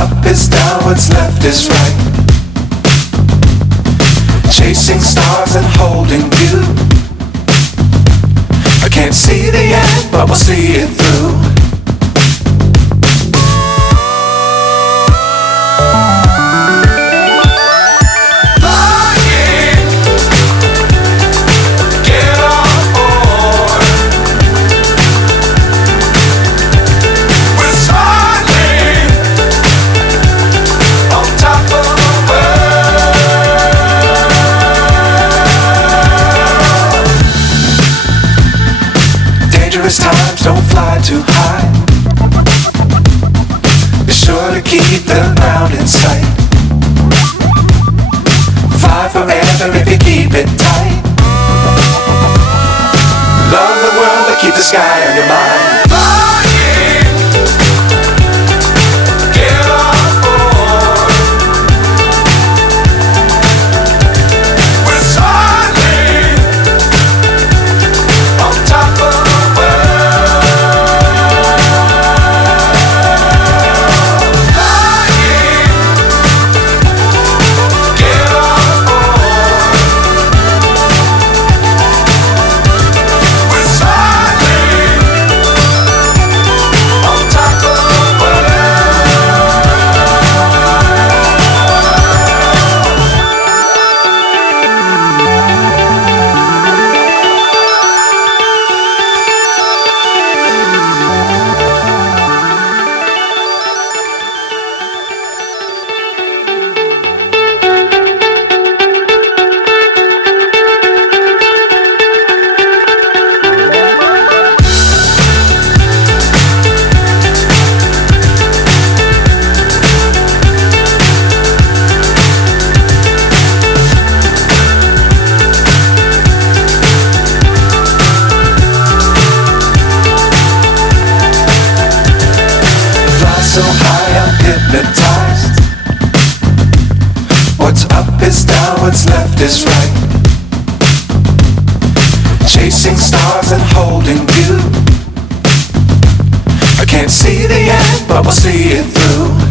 up is down, what's left is right. Chasing stars and holding you. I can't see the end, but we'll see it through. Times don't fly too high. Be sure to keep the ground in sight. Fly forever if you keep it tight. Love the world but keep the sky on your mind. So high I'm hypnotized. What's up is down, what's left is right. Chasing stars and holding you. I can't see the end, but we'll see it through.